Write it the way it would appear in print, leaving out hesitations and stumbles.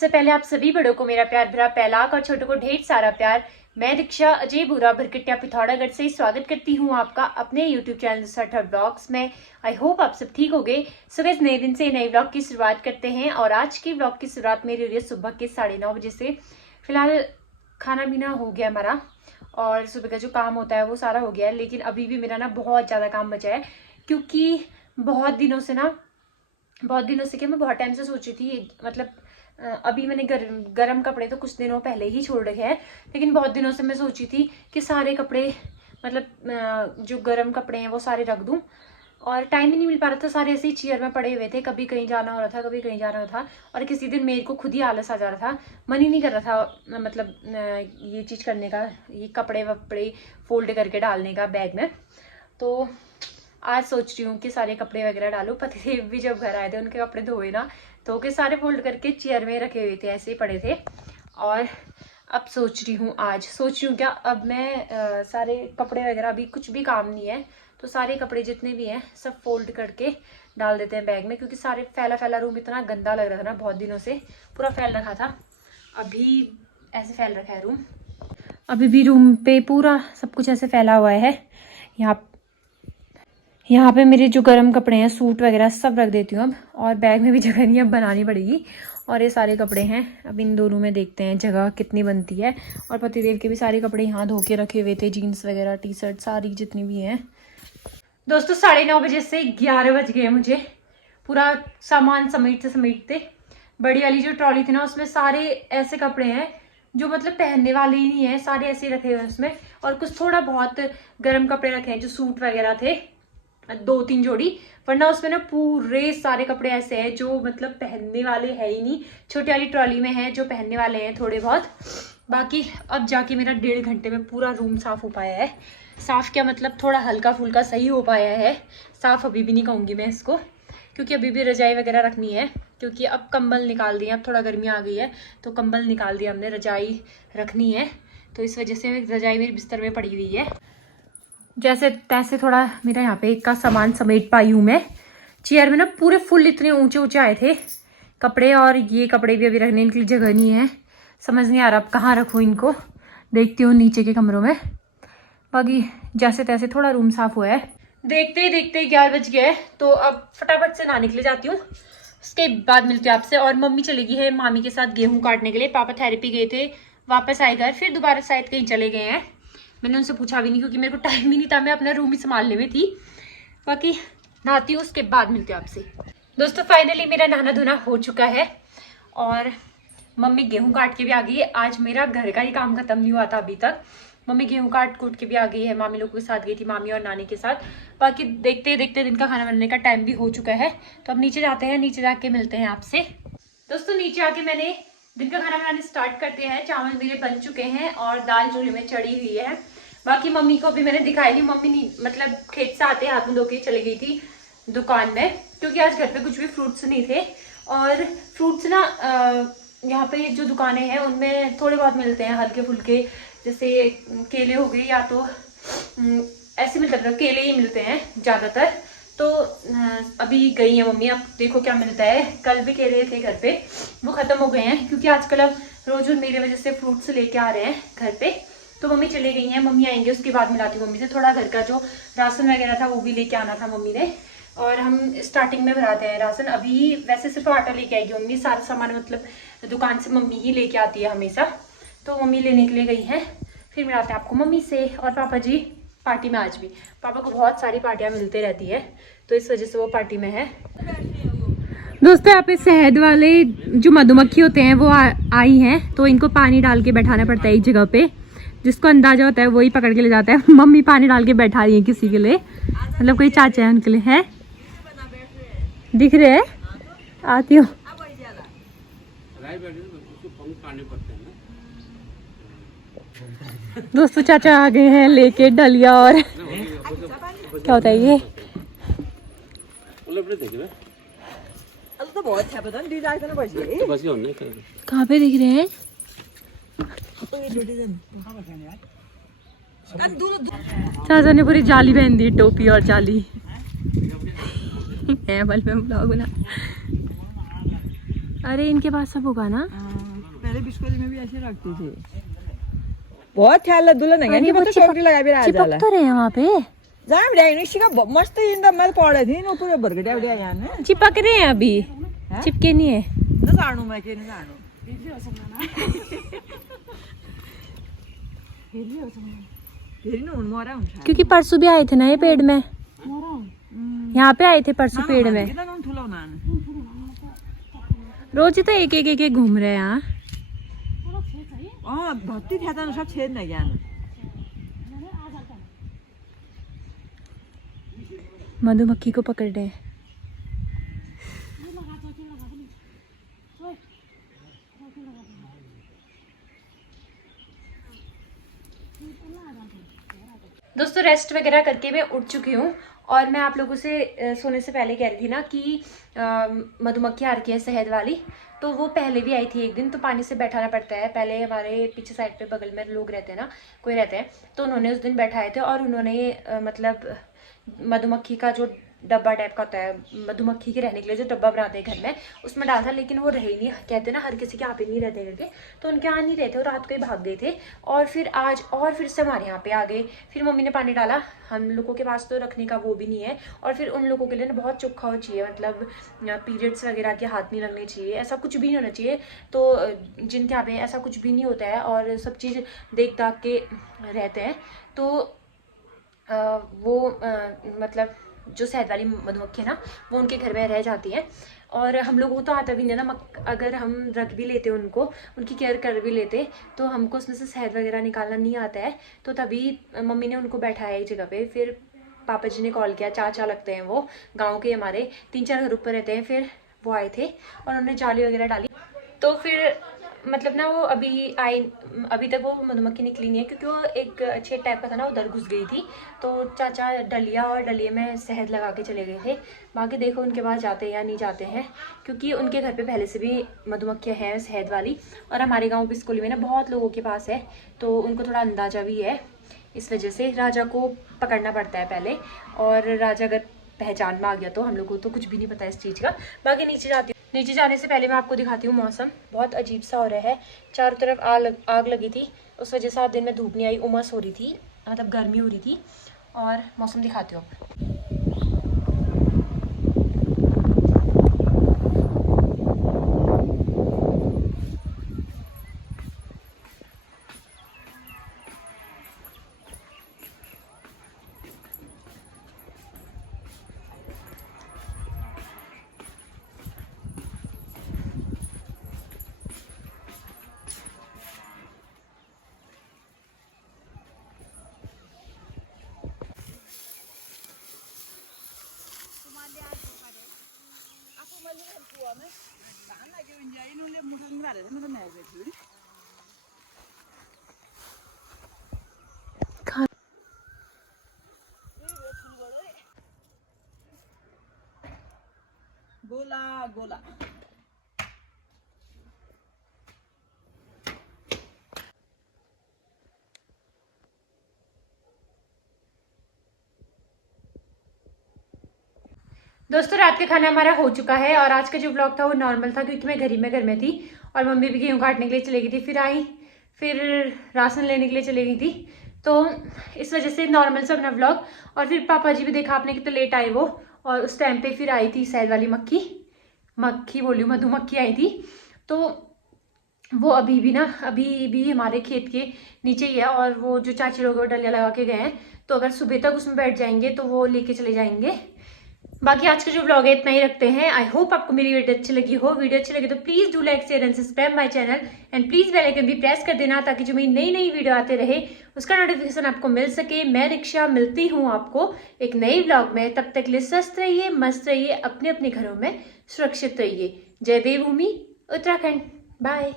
सबसे पहले आप सभी बड़ों को मेरा प्यार भरा पैलाक और छोटों को ढेर सारा प्यार। मैं दीक्षा अजय बुरा भरकटिया पिथौरागढ़ से स्वागत करती हूँ आपका अपने YouTube चैनल सठर ब्लॉग्स में। आई होप आप सब ठीक हो गए। सो गाइस, नए दिन से नए ब्लॉग की शुरुआत करते हैं और आज की ब्लॉग की शुरुआत मेरी हो रही है सुबह के 9:30 बजे से। फिलहाल खाना पीना हो गया हमारा और सुबह का जो काम होता है वो सारा हो गया है, लेकिन अभी भी मेरा ना बहुत ज़्यादा काम बचा है क्योंकि बहुत दिनों से क्या मैं बहुत टाइम से सोची थी, मतलब अभी मैंने गरम कपड़े तो कुछ दिनों पहले ही छोड़ रखे हैं, लेकिन बहुत दिनों से मैं सोची थी कि सारे कपड़े मतलब जो गरम कपड़े हैं वो सारे रख दूं और टाइम ही नहीं मिल पा रहा था। सारे ऐसे ही चेयर में पड़े हुए थे, कभी कहीं जाना हो रहा था, कभी कहीं जाना हो रहा था और किसी दिन मेरे को खुद ही आलस आ जा रहा था, मन ही नहीं कर रहा था मतलब ये चीज़ करने का, ये कपड़े वपड़े फोल्ड करके डालने का बैग में। तो आज सोच रही हूँ कि सारे कपड़े वगैरह डालूं। पतिदेव भी जब घर आए थे उनके कपड़े धोए ना, तो के सारे फोल्ड करके चेयर में रखे हुए थे, ऐसे ही पड़े थे। और अब सोच रही हूँ क्या, अब मैं सारे कपड़े वगैरह, अभी कुछ भी काम नहीं है तो सारे कपड़े जितने भी हैं सब फोल्ड करके डाल देते हैं बैग में, क्योंकि सारे फैला रूम इतना गंदा लग रहा था ना, बहुत दिनों से पूरा फैल रखा था। अभी ऐसे फैल रखा है रूम, अभी भी रूम पे पूरा सब कुछ ऐसे फैला हुआ है। यहाँ पे मेरे जो गर्म कपड़े हैं, सूट वगैरह सब रख देती हूँ अब, और बैग में भी जगह नहीं अब बनानी पड़ेगी। और ये सारे कपड़े हैं, अब इन दोनों में देखते हैं जगह कितनी बनती है। और पतिदेव के भी सारे कपड़े यहाँ धो के रखे हुए थे, जीन्स वगैरह, टी शर्ट सारी जितनी भी हैं। दोस्तों 9:30 बजे से 11 बज गए मुझे पूरा सामान समेटते। बड़ी वाली जो ट्रॉली थी ना, उसमें सारे ऐसे कपड़े हैं जो मतलब पहनने वाले ही नहीं है, सारे ऐसे रखे हुए हैं उसमें। और कुछ थोड़ा बहुत गर्म कपड़े रखे हैं जो सूट वगैरह थे, 2-3 जोड़ी, वरना उसमें ना पूरे सारे कपड़े ऐसे हैं जो मतलब पहनने वाले है ही नहीं। छोटी वाली ट्रॉली में है जो पहनने वाले हैं थोड़े बहुत। बाकी अब जाके मेरा 1.5 घंटे में पूरा रूम साफ हो पाया है। साफ क्या, मतलब थोड़ा हल्का फुल्का सही हो पाया है। साफ अभी भी नहीं कहूँगी मैं इसको, क्योंकि अभी भी रजाई वगैरह रखनी है, क्योंकि अब कंबल निकाल दिए, अब थोड़ा गर्मी आ गई है तो कंबल निकाल दिया हमने, रजाई रखनी है। तो इस वजह से रजाई मेरे बिस्तर में पड़ी हुई है। जैसे तैसे थोड़ा मेरा यहाँ पे का सामान समेट पाई हूँ मैं। चेयर में ना पूरे फुल इतने ऊंचे आए थे कपड़े, और ये कपड़े भी अभी रखने के लिए जगह नहीं है। समझ नहीं आ रहा अब कहाँ रखूँ इनको, देखती हूँ नीचे के कमरों में। बाकी जैसे तैसे थोड़ा रूम साफ हुआ है। देखते ही 11 बज गए, तो अब फटाफट से नहाने के लिए जाती हूँ, उसके बाद मिलती हूँ आपसे। और मम्मी चली गई है मामी के साथ गेहूँ काटने के लिए, पापा थेरेपी गए थे, वापस आए घर, फिर दोबारा शायद कहीं चले गए हैं। मैंने उनसे पूछा भी नहीं क्योंकि मेरे को टाइम ही नहीं था, मैं अपना रूम ही संभालने में थी। बाकी नहाती हूँ, उसके बाद मिलती हूँ आपसे। दोस्तों फाइनली मेरा नहाना धोना हो चुका है और मम्मी गेहूं काट के भी आ गई है। आज मेरा घर का ही काम खत्म नहीं हुआ था अभी तक। मम्मी गेहूं काट कूट के भी आ गई है, मामी लोगों के साथ गई थी, मामी और नानी के साथ। बाकी देखते देखते दिन का खाना बनने का टाइम भी हो चुका है, तो अब नीचे जाते हैं, नीचे जाके मिलते हैं आपसे। दोस्तों नीचे आके मैंने दिन का खाना बनाने स्टार्ट करते हैं। चावल मेरे बन चुके हैं और दाल चूल्हे में चढ़ी हुई है। बाकी मम्मी को भी मैंने दिखाई नहीं, मम्मी नहीं मतलब खेत से आते हाथ में धो के चली गई थी दुकान में, क्योंकि आज घर पे कुछ भी फ्रूट्स नहीं थे। और फ्रूट्स ना यहाँ पे जो दुकानें हैं उनमें थोड़े बहुत मिलते हैं हल्के फुल्के, जैसे केले हो गए, या तो ऐसे मिलते हैं, केले ही मिलते हैं ज़्यादातर। तो अभी गई है मम्मी, अब देखो क्या मिलता है। कल भी केले थे घर पे, वो ख़त्म हो गए हैं, क्योंकि आजकल अब रोज मेरे वजह से फ्रूट्स लेके आ रहे हैं घर पे। तो मम्मी चले गई हैं, मम्मी आएंगे उसके बाद मिलाती हूँ मम्मी से। थोड़ा घर का जो राशन वगैरह था वो भी लेके आना था मम्मी ने, और हम स्टार्टिंग में भराते हैं राशन। अभी वैसे सिर्फ आटा लेके आएगी मम्मी, सारा सामान मतलब दुकान से मम्मी ही लेके आती है हमेशा। तो मम्मी लेने के लिए गई हैं, फिर मिलाते हैं आपको मम्मी से। और पापा जी पार्टी में, आज भी पापा को बहुत सारी पार्टियाँ मिलते रहती है, तो इस वजह से वो पार्टी में है। दोस्तों यहाँ पे शहद वाले जो मधुमक्खी होते हैं वो आई हैं, तो इनको पानी डाल के बैठाना पड़ता है एक जगह पे, जिसको अंदाजा होता है वही पकड़ के ले जाता है। मम्मी पानी डाल के बैठा रही है किसी के लिए, मतलब कोई चाचा है उनके लिए। है दिख रहे हैं, आती हो। दोस्तों चाचा आ गए हैं लेके डलिया, और क्या होता है ये, कहाँ पे दिख रहे हैं? चाचा ने पूरी जाली पहन दी, टोपी और जाली है बल में ब्लॉग बना। अरे इनके पास सब होगा ना। पहले बिस्कुट में भी ऐसे रखती थी। बहुत ख्याल दुल्हन है कि तो छोकरी लगा भी राजा चिपक तो रहे हैं वहाँ पे। जाम डायग्नोस्टिक का मस्त इंदा मैं पढ़े थी नो पूरे बरगड़े उड़े यहाँ ने चिपक रहे हैं अभी, चिपके नहीं है न जानो मैं के न जानो फेरि न हुन मरा हुन्छ क्योंकि परसों भी आए थे ना ये पेड़ में, यहाँ पे आए थे परसों पेड़ में। कितना कौन ठुला उनान रोज ही तो एक एक एक घूम रहे हैं यहाँ। भक्ति था तो सब छेद न ज्ञान मधुमक्खी को पकड़ रहे हैं। दोस्तों रेस्ट वगैरह करके मैं उठ चुकी हूँ और मैं आप लोगों से सोने से पहले कह रही थी ना कि मधुमक्खी आ रखी है शहद वाली, तो वो पहले भी आई थी एक दिन, तो पानी से बैठाना पड़ता है। पहले हमारे पीछे साइड पे बगल में लोग रहते हैं ना, कोई रहते हैं, तो उन्होंने उस दिन बैठाए थे और उन्होंने मतलब मधुमक्खी का जो डब्बा टाइप का होता है मधुमक्खी के रहने के लिए जो डब्बा बनाते हैं घर में, उसमें डाला था, लेकिन वो रहे नहीं। कहते हैं ना हर किसी के यहाँ पे नहीं रहते करके, तो उनके यहाँ नहीं रहते, वो रात को ही भाग गए थे। और फिर आज और फिर से हमारे यहाँ पे आ गए। फिर मम्मी ने पानी डाला, हम लोगों के पास तो रखने का वो भी नहीं है। और फिर उन लोगों के लिए ना बहुत चोखा हो चाहिए, मतलब पीरियड्स वगैरह के हाथ नहीं लगने चाहिए, ऐसा कुछ भी नहीं होना चाहिए। तो जिनके यहाँ पे ऐसा कुछ भी नहीं होता है और सब चीज़ देख दाख के रहते हैं, तो वो मतलब जो शहद वाली मधुमक्खी है ना, वो उनके घर में रह जाती है। और हम लोगों को तो आता भी नहीं ना, अगर हम रख भी लेते उनको, उनकी केयर कर भी लेते, तो हमको उसमें से शहद वगैरह निकालना नहीं आता है। तो तभी मम्मी ने उनको बैठाया एक जगह पे। फिर पापा जी ने कॉल किया, चाचा लगते हैं वो, गाँव के हमारे 3-4 घर ऊपर रहते हैं। फिर वो आए थे और उन्होंने जाली वगैरह डाली। तो फिर मतलब ना वो अभी तक वो मधुमक्खी निकली नहीं है, क्योंकि वो एक अच्छे टाइप का था ना, उधर घुस गई थी। तो चाचा डलिया में शहद लगा के चले गए थे। बाकी देखो उनके पास जाते हैं या नहीं जाते हैं, क्योंकि उनके घर पे पहले से भी मधुमक्खियाँ हैं शहद वाली। और हमारे गाँव बिस्कुली में ना बहुत लोगों के पास है, तो उनको थोड़ा अंदाज़ा भी है। इस वजह से राजा को पकड़ना पड़ता है पहले, और राजा अगर पहचान में आ गया तो हम लोग को तो कुछ भी नहीं पता इस चीज़ का। बाकी नीचे जाती हूँ। नीचे जाने से पहले मैं आपको दिखाती हूँ मौसम बहुत अजीब सा हो रहा है। चारों तरफ आग लगी थी, उस वजह से आज दिन में धूप नहीं आई, उमस हो रही थी, मतलब गर्मी हो रही थी। और मौसम दिखाती हूँ आपको। गोला गोला दोस्तों रात का खाना हमारा हो चुका है, और आज का जो व्लॉग था वो नॉर्मल था, क्योंकि मैं घर में थी और मम्मी भी गेहूँ काटने के लिए चली गई थी। फिर आई, फिर राशन लेने के लिए चली गई थी, तो इस वजह से नॉर्मल सा अपना व्लॉग। और फिर पापा जी भी देखा आपने कितना लेट आए वो, और उस टाइम पे फिर आई थी शहद वाली मक्खी बोली मधुमक्खी आई थी। तो वो अभी भी हमारे खेत के नीचे ही है, और वो जो चाची लोग डलिया लगा के गए हैं, तो अगर सुबह तक उसमें बैठ जाएंगे तो वो लेके चले जाएंगे। बाकी आज का जो व्लॉग है इतना ही रखते हैं। आई होप आपको मेरी वीडियो अच्छी लगी हो। वीडियो अच्छी लगी तो please do like share and subscribe my channel, and please bell icon भी प्रेस कर देना, ताकि जो मेरी नई वीडियो आते रहे उसका नोटिफिकेशन आपको मिल सके। मैं रिक्शा मिलती हूँ आपको एक नई व्लॉग में। तब तक के लिए स्वस्थ रहिए, मस्त रहिए, अपने अपने घरों में सुरक्षित रहिए। जय देवभूमि उत्तराखंड। बाय।